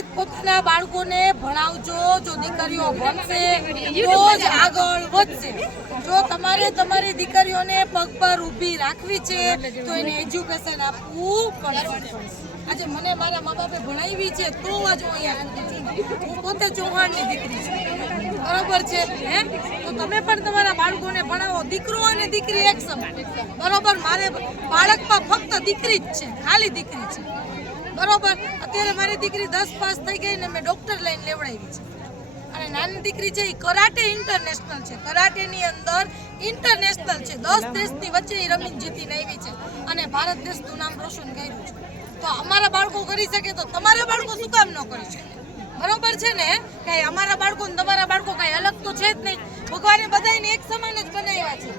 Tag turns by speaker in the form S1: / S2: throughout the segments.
S1: જ પોતાના બાળકોને ભણાવજો, જો દીકરીઓ ભણશે, તો જ આગળ વધશે. જો તમારે તમારી દીકરીઓને પગ પર ઊભી રાખવી છે, તો એને એજ્યુકેશન આપવું પડશે. આજે મને મારા મા બાપે ભણાવી છે, તો જ હું અહીંયા. હું પોતે ચૌહાણની દીકરી છું. બરોબર છે? હે? તો તમે પણ તમારા બાળકોને ભણાવો. દીકરો અને દીકરી એક સમાન. બરોબર? મારે બાળકમાં ફક્ત દીકરી જ છે, ખાલી દીકરી છે. બરોબર? અત્યારે મારી દીકરી દસ પાસ થઈ ગઈ ને મેં ડોક્ટર લાઈન લેવડાવી છે. અને નાની દીકરી છે એ કરાટે ઇન્ટરનેશનલ છે. કરાટેની અંદર ઇન્ટરનેશનલ છે. દસ દેશની વચ્ચે એ રમીને જીતીને આવી છે. અને ભારત દેશનું નામ રોશન કર્યું છે. તો અમારા બાળકો કરી શકે તો તમારા બાળકો શું કામ ન કરી શકે? બરોબર છે ને? કઈ અમારા બાળકો ને તમારા બાળકો કઈ અલગ તો છે જ નહીં. ભગવાને બધાને એક સમાન જ બનાવ્યા છે.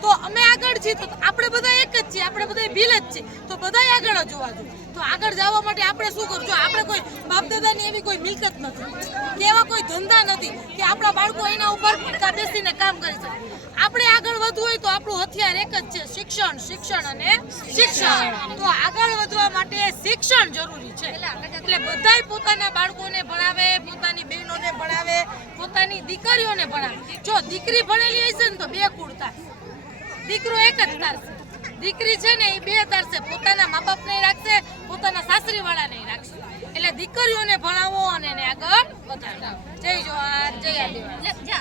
S1: તો અમે આગળ છીએ તો આપણે બધા એક જ છીએ. આપણે બધા ભીલ જ છીએ. તો બધા આગળ જ જોવા જોઈએ. તો આગળ જવા માટે આપણે શું કરશું આપણે કોઈ બાપ દાદાની એવી કોઈ મિલકત નથી એવા કોઈ ધંધા નથી કે આપણા બાળકો એના ઉપર બેસીને કામ કરી શકે. આપણે આગળ વધવું હોય તો આપણું હથિયાર એક જ છે, શિક્ષણ શિક્ષણ અને શિક્ષણ. તો આગળ વધવા માટે શિક્ષણ જરૂરી છે. એટલે બધાય પોતાના બાળકોને ભણાવે, પોતાની બહેનોને ભણાવે, પોતાની દીકરીઓને ભણાવે. જો દીકરી ભણેલી હશે ને તો બે કુળ થાય દીકરો એક જ તારશે. દીકરી છે ને એ બે તારશે. પોતાના દીકરીઓને ભણાવો અને એને આગળ વધારો. જય જોહાર જય આદિવાસી.